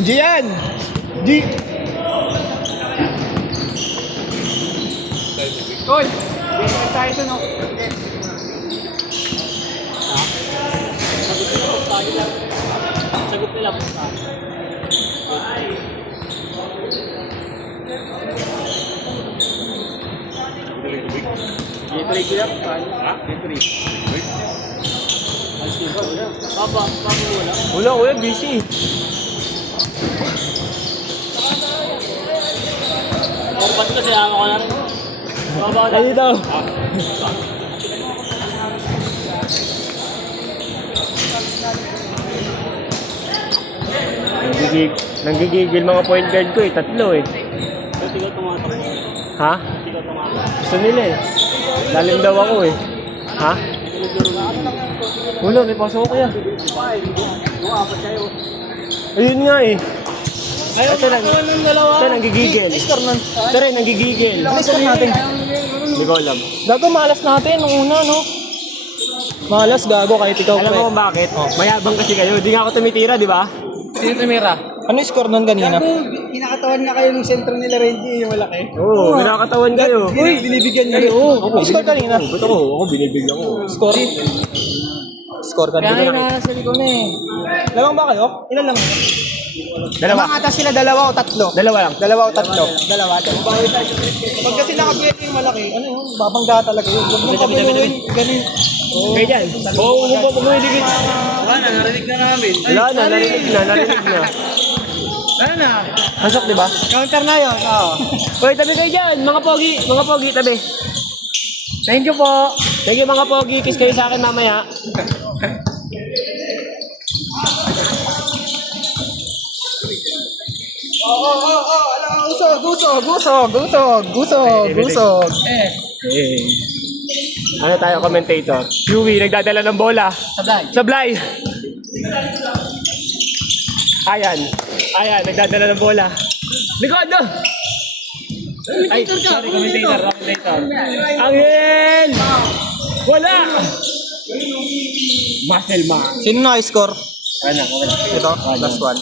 G yan! G! Tol! Ganyan tayo ito, no? Sagot nila po sa G3 ko lang. Ha? G3. Papa, wala. Wala, kuya, busy. Ba't kasi ako ko na rin? Baba na. Ay, dito. Nanggigigil mga point guard ko eh, tatlo eh. Hindi ko tumatak. Ha? Hindi ko tumatak. Gusto nila eh. Lalim daw ako eh. Ha? Wala, may pasok ko yan. Ayun nga eh. Ayaw Ito lang. ng dalawa. Ito, nanggigigil. Score nun. Ito rin, nanggigigil. Score natin. Hindi ko alam. Gago, malas natin nung una, no? Malas, gago, kahit ikaw Alam mo kung bakit? Mayabang kasi kayo. Di nga ako tumitira, di ba? Sino tumira? Ano yung score nun kanina? Inakatawan nga kayo ng sentro nila Renji, yung malaki. Oo, minakatawan kayo. Uy, binibigyan niyo. Oo, ano score kanina? Ba't ako binibigyan ko. Score? Score kanina. Kaya nasa likod na eh. Lamang ba kayo? Ilan lamang? Dalawa. Lamang ata sila, dalawa o tatlo? Dalawa lang. Dalawa o tatlo? Dalawa. Pag kasi nakapwede yung malaki, ano yun? Babangga talaga yun. Huwag mong pabuluin. Ganun. Kaya dyan. Oo, huwag mo pumidikit. Wala, narinig na namin. Wala na, narinig na. Wala na. Pasok, di ba? Counter na yun. Oo. Hoy, tabi kayo dyan. Mga pogi, tabi. Thank you po. Thank you mga pogi. Kiss kayo sa akin mamaya. Gusog. Eh. Ano tayo, commentator? Yui, nagdadala ng bola. Sablay. Sablay. Ayan, nagdadala ng bola. Likod, no? Ay, sorry, commentator. Angel! Wala! Muscle man. Sino naka-score? Ano? Ito, last one.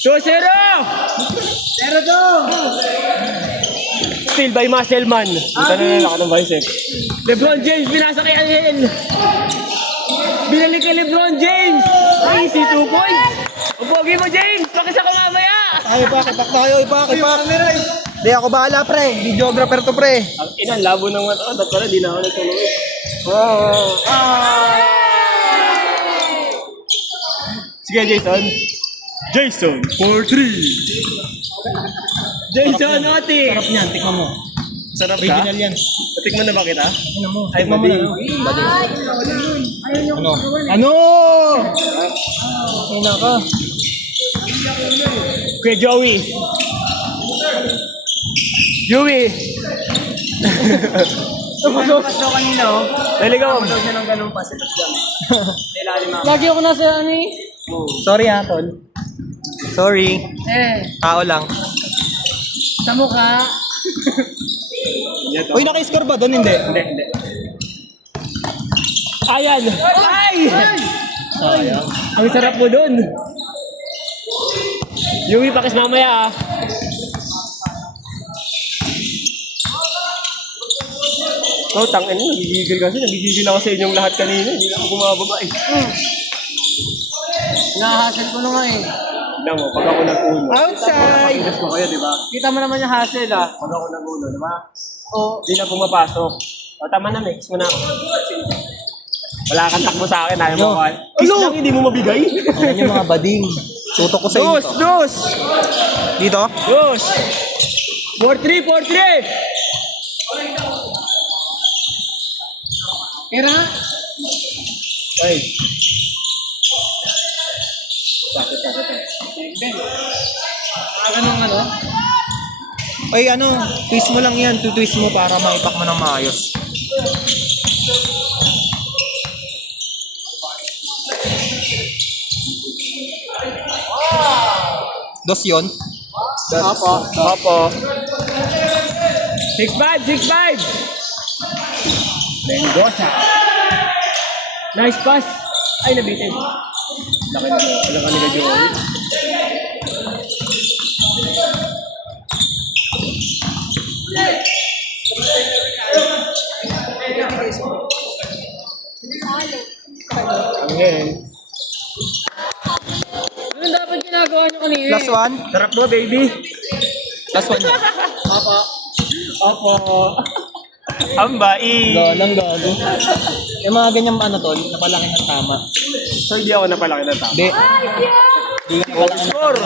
2-0! Still by Muscle Man. Ito na nalaka ng bicep. LeBron James, binasa kay Angel. Binalik kay LeBron James. Easy 2 points. O pogi mo, James. Pakisa ko mamaya. Ay, ipak tayo, ipak. Di ako bahala, pre. Videographer to, pre. Ang inang labo ng mata. Ba't pala, di na ako nagtuloy. Sige, Jason. Jason, 4-3. Jason, Oti. Sarap niyan, tikman mo. Sarap ka? Original yan. Tikman na ba kita? Ay, Tikman mo na. Ano? Ano? Ay, naka. Kuya Joey. Joey. Pasok kanina oh. Naligaw. Daw siya ng ganun pa. Sitas dyan. Ilalim ako. Lagi ako nasa ano eh. Sorry ha, Tol. Sorry. Tao lang. Sa mukha. Uy, naka-score ba doon? Hindi. Hindi. Ayan. Ay! Ang sarap mo dun. Yui, pakis mamaya ah. Oh, tangin mo, nagigigil kasi. Nagigigil ako sa inyong lahat kanina. Hindi na ako bumababa eh. Nahasel ko na nga eh. Tignan mo, pag ako nag-uno. Outside! Pakigas ko kayo, di ba? Kita mo naman yung hassle ah. Pag ako nag-uno, di ba? Oo. Hindi na pumapasok. O, tama na, mix mo na ako. Wala kang takbo sa akin, ayaw mo ako. Kiss lang, hindi mo mabigay. Ano yung mga bading? Tutok ko sa inyo. Dos! Dito? Dos! 4-3, 4-3! Kira? Ay. Ganun ano? Ay, ano? Twist mo lang yan. Twist mo para maipak mo ng maayos. Dos yun? Opo. 6-5, 6-5! Mendoza. Nice pass. Ay, nabitin. Laki na mo. Wala ka nila Joey. kanina. Last one. Sarap mo, baby. Last one. Opo. Ambai. Galang gago. Yung mga ganyang ano tol, napalaki ng tama. So, hindi ako napalaki na tama. Hindi. Hindi ka napalaki ng Score.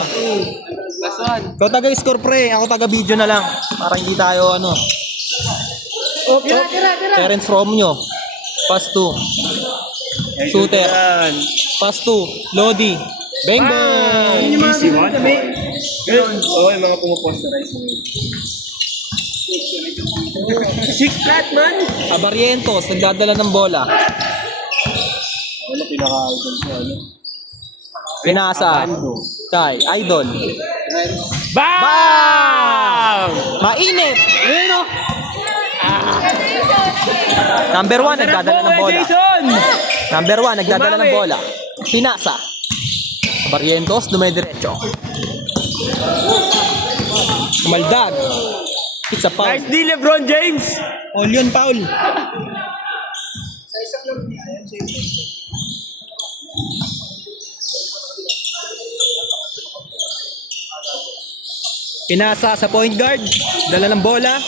Last one. Ikaw taga-score pre, ako taga-video na lang. Para hindi tayo ano. Tira. Terence Romeo. Pass 2. Shooter. Pass 2. Lodi. Bang bang. Easy one. Oo, yung mga pumuposterize mo. Six flat man. Abarientos, nagdadala ng bola. Ano pinaka-idol ko? Ano? Pinasa. Kay Idol. Bang! Mainit. Ayun o. Number 1, nagdadala ng bola. Jason! Number 1, nagdadala ng bola. Pinasa. Barrientos, dumediretso. Kumaldag. It's a foul. Nice deal, LeBron James! Foul yun, foul. Pinasa sa point guard. Dala ng bola.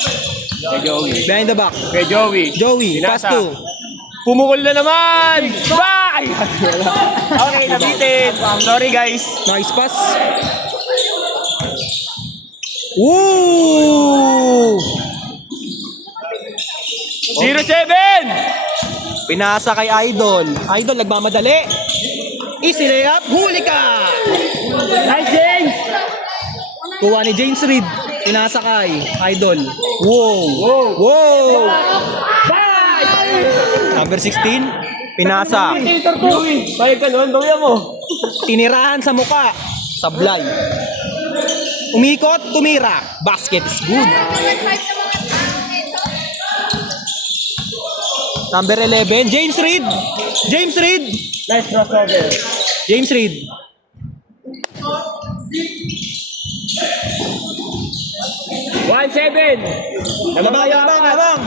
Kay Joey. Behind the back. Kay Joey. Joey, pass Pinasa. 2. Pumukol na naman! Bye! Okay, nabitin. Sorry guys. Nice pass. Woo! 0-7! Pinasa kay Idol. Idol, nagmamadali. Easy layup. Huli ka! Nice, James! Kuha ni James Reed. Pinasa kay Idol. Wow! Wow! Wow! Bye! Number 16. Pinasa. Joey, bayag ka nun, bawian mo. Tinirahan sa muka. Sablay. Umikot, tumira. Basket is good. Number 11. James Reed. James Reed. Nice crossover. James Reed. One, 7. Labang.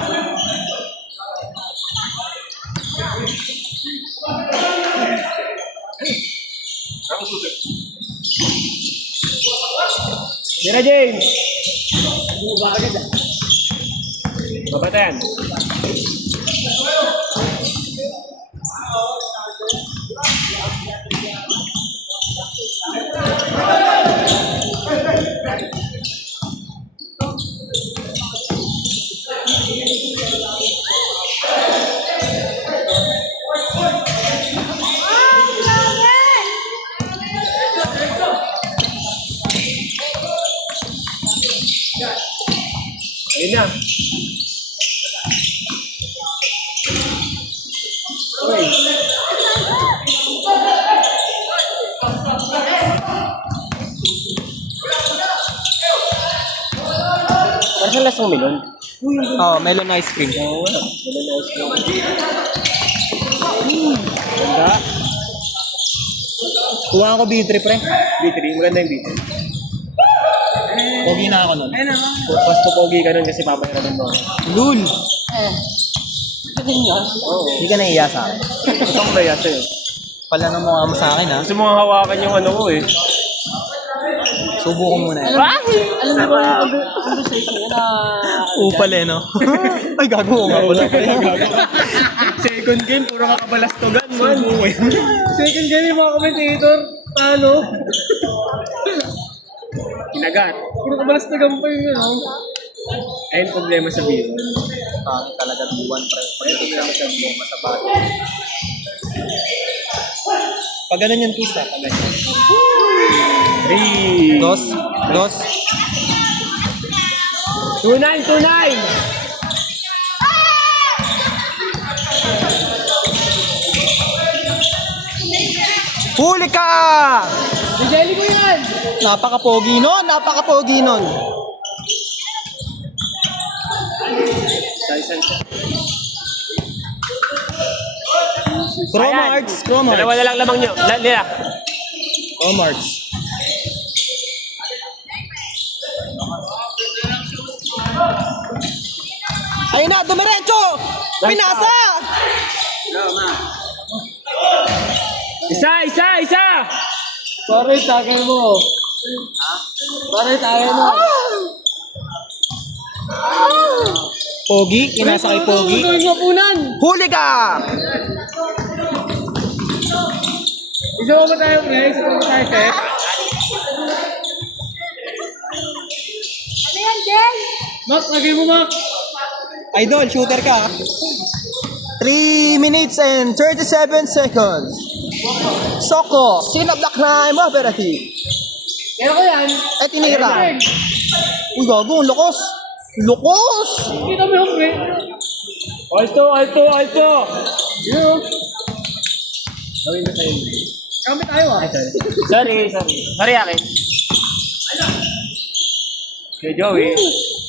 Mira, James. Babatan. Ayun na. Okay. Parang lasang melon. Oh, melon ice cream. Oo, melon ice cream. Ganda. Kuha ko B3 pre. B3, maganda yung B3. Pogi na ako nun. Mas pupogi ka nun kasi papahirapan mo. Lul. Oo. Hindi ka nahiya sa akin. Gusto ko ba yan sa'yo? Pala ng mukha mo sa akin ha. Gusto mo nga hawakan yung ano ko eh. Subo ko muna yan. Alam mo ba yung conversation yun na... Upal eh no? Ay gago ko nga pala. Second game, puro kakabalastogan man. Second game yung mga commentator. Paano? Kinagat. Puro kabalastagan pa yung ano. Ayun problema sa biro. Pangit talaga B1 pre. Pagkakita siya mo masabado. Pag ganun yung twist ha. 3. Dos. 2-9. Huli ka! Jelly ko yan! Napaka-pogi nun. Cromarts. Dalawa na lang lamang nyo. Nila. Cromarts. Ayun na, dumiretso! Pinasa! Isa! Sorry, tagal mo. Pare tayo no. Pogi, kinasa kay Pogi. Gawin mo punan. Huli ka! Isa mo ba tayo, pre? Isa mo ba tayo, Seth? Ano yan, Jen? Mac, lagay mo, Mac. Idol, shooter ka. 3 minutes and 37 seconds. Soko, scene of the crime operative. Kaya ko yan. Eh, tinira. Uy, gago, ang lukos. Lukos! Kita mo yung pre. Alto, alto, alto. Yun. Gawin mo tayo. Kami tayo ah. Sorry. Sorry akin. Kay Joey.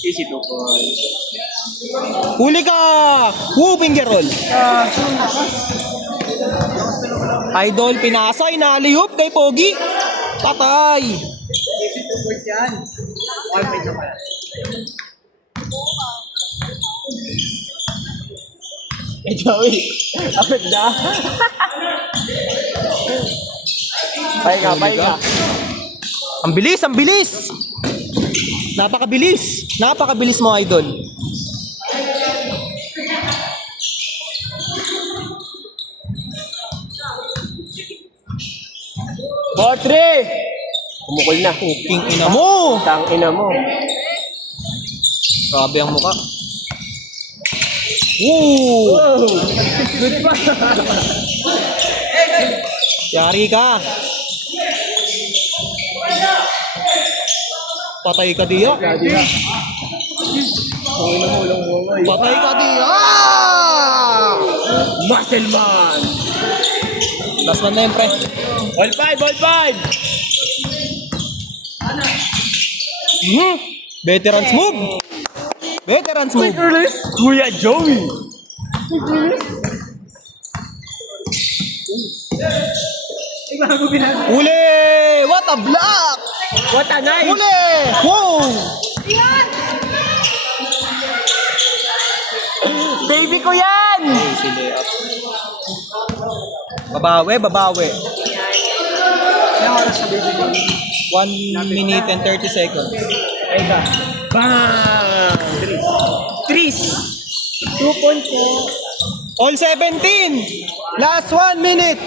Easy 2 points. Huli ka! Woo, finger roll. Idol, pinasay na aliyop kay Pogi. Patay. Eh, Joey. Apit na. Pahinga. Ang bilis, ang bilis! Napakabilis! Napakabilis mo, Idol. Ball 3! Kumukul na. King ina mo! Tang ina mo. Grabe ang muka. Woo! Oh! Good pa! Yari ka. Patay ka diya. Patay ka diya. Muscle man! Last one na yun, pre. All 5! All 5! Veterans move. Veterans move. Kuya Joey! Uli! What a block! What a night! Uli! Wow! Baby ko yan! Easy layup. Babawi. 1 minute and 30 seconds. Bang! Tris! 2 points po. All 17! Last 1 minute!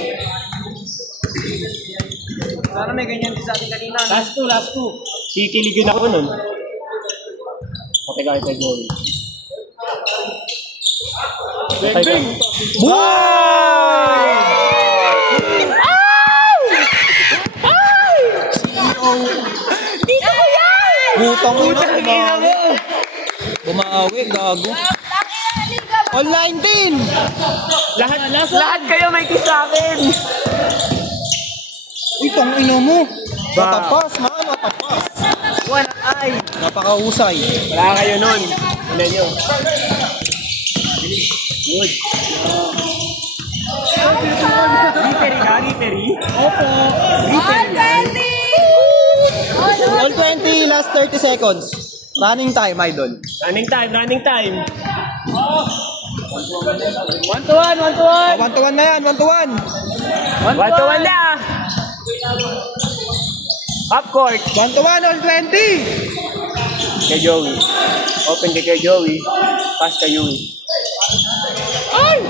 Sana may ganyan din sa atin kanina. Last 2. Kikiligin ako nun. Pati kahit kay Joey. Bing! Wow! Dito ko yan! Butang Putang ina mo! Bumawi, gago. All 19! Lahat kayo may kiss sa akin! Uy, tong ino mo. Ba? Matapas, man. Matapas. One eye! Napakahusay. Wala kayo nun. Wala nyo. Good. Riperi ka? Riperi? Opo. All 20, last 30 seconds. Running time, idol. Running time. 1 to 1. 1 to 1 na yan, 1 to 1. 1 to 1 na! Up court! 1 to 1, all 20. Kay Joey. Open kay Joey. Pass kay Yui. Ay!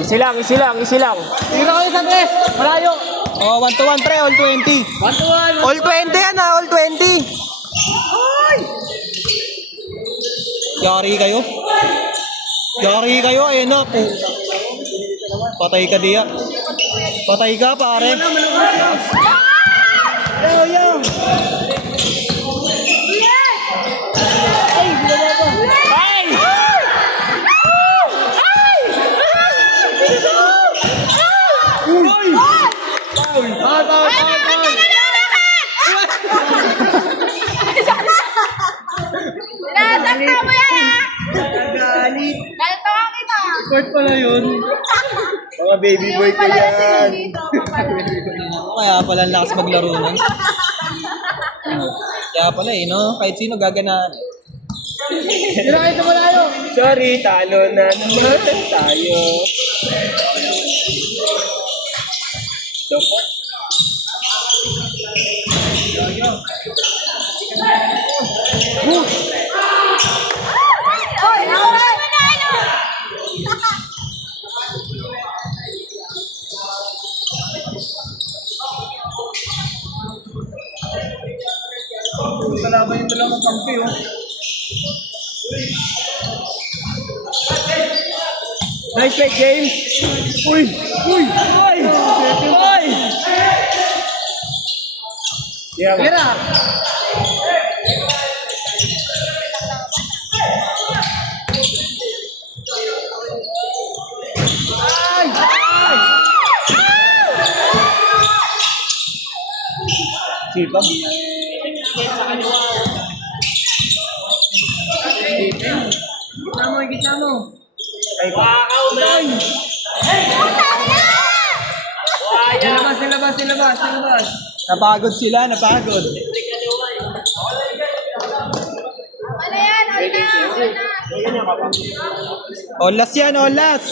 Easy lang. Tira kayo sa tres! Malayo! Oh, 1 to 1, pre, all 20. 1 to 1! All 20 yan, ha, all 20. Yari kayo, ayun na po. Patay ka diya. Patay ka, pare. Yo. Ay! Nasakta mo yan, ha? Kaltawa kita. Court pala yun. Mga baby boy ko Pala yan. sila dito. Kaya pala ang lakas maglaro nun. Kaya pala no? Kahit sino gaganahan. Tira kayo sa malayo. Sorry, talo na naman tayo. So, Kalaban yung dalawang kampi, oh. Nice play, James. Uy! Uy! Uy! Uy! Yeah, man. Tira! Ay! Ay! Sipag. Gitna mo, gitna mo. Wow, man! Silabas. Napagod sila, napagod. Ano yan? Olas yan, olas!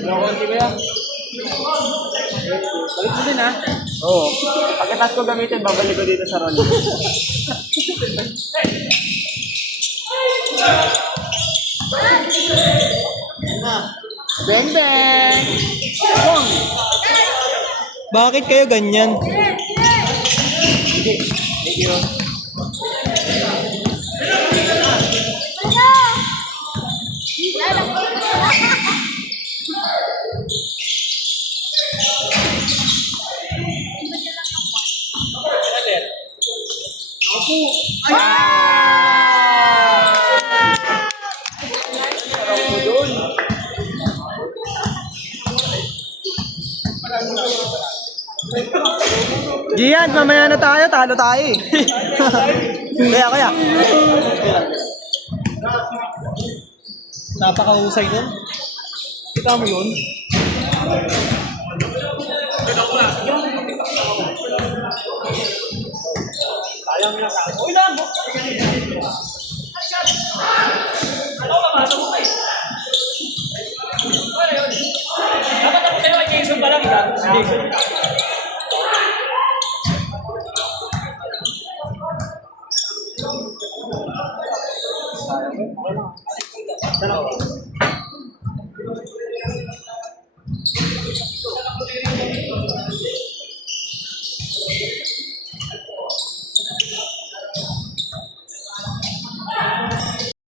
Konti ba yan? Balik mo din ha? Oo. Pagkatapos ko gamitin, babalik ko dito sa roll. Bang, bang! Bakit kayo ganyan? Thank you. Gian, mamaya na tayo, talo tayo eh. Kaya. Napakahusay nun. Kita mo yun? Uy, lang!